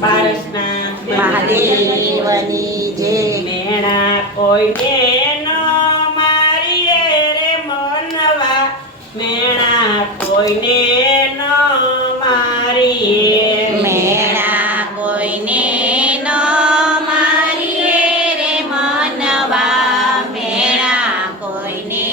પારસના મહાદેવની જે મેણા કોઈને ન મારીએ રે મનવા. મેણા કોઈને ન મારીએ મેણા કોઈને ન મારીએ રે મનવા. મેણા કોઈને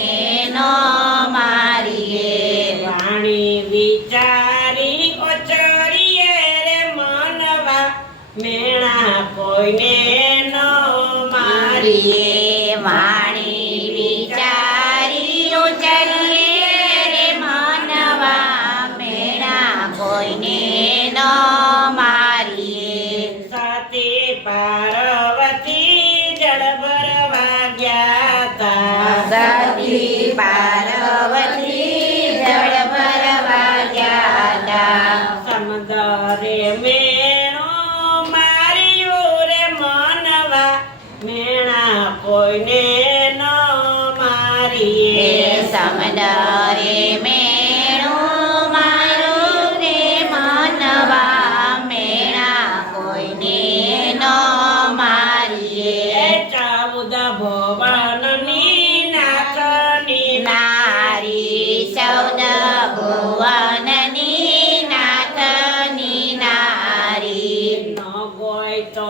મારીએ વાણી વિચારી ઉચરીએ રે મનવા મેણા કોઈને ન મારીએ. સતી પાર્વતી જળ ભરવા ગયા સતી મારીએ એ મેણો મારું રે માનવા મેણા કોઈને ન મારીએ ચૌદ ભુવનની નાથની નારી સૌદ ભુવનની નાથની નારી ન ગોય તો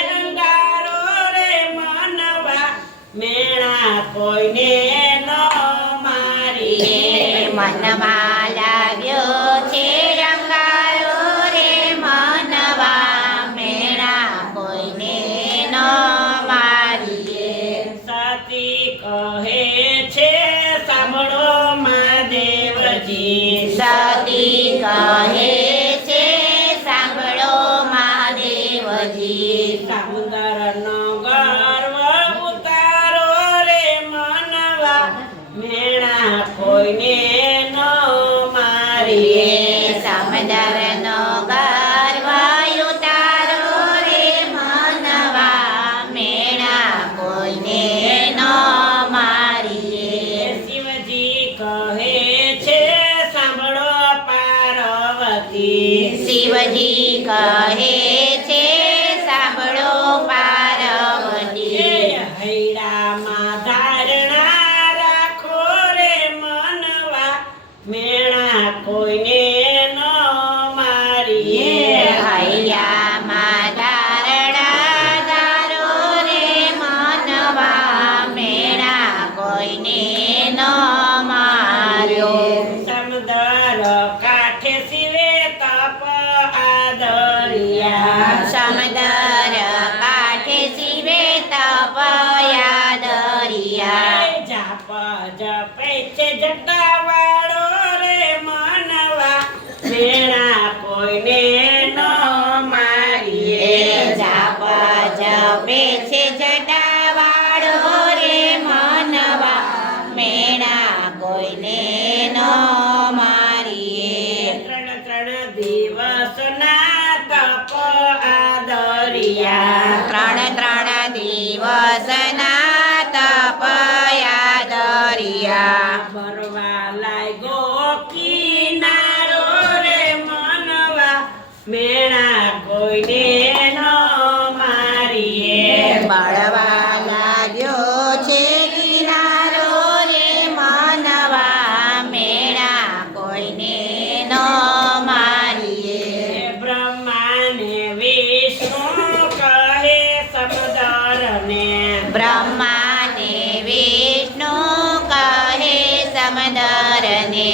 કોઈને ન મારીએ. મનમાં લાગ્યો છે રંગારો રે મનવા મેણા કોઈને ન મારીએ. સતી કહે છે સાંભળો મહાદેવજી. સતી કહે શિવજી કહે છે સાંભળો પાર્વતી. હૈડામાં ધારણા રાખો રે મનવા. મેણા કોઈને મેણા કોઈને ન સમદરને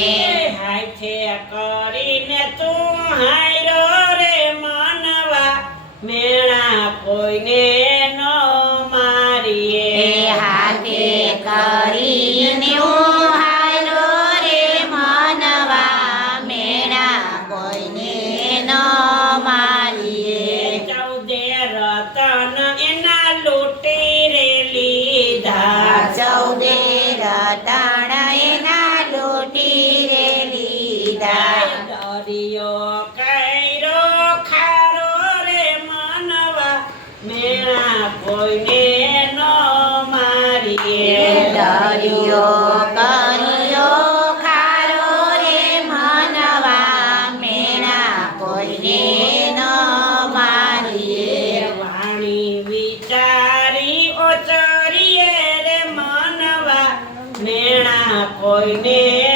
હાથે કરીને તું હાયરો રે માનવા. મેણા કોઈને ન મારીએ. હાથે કરીને হইলে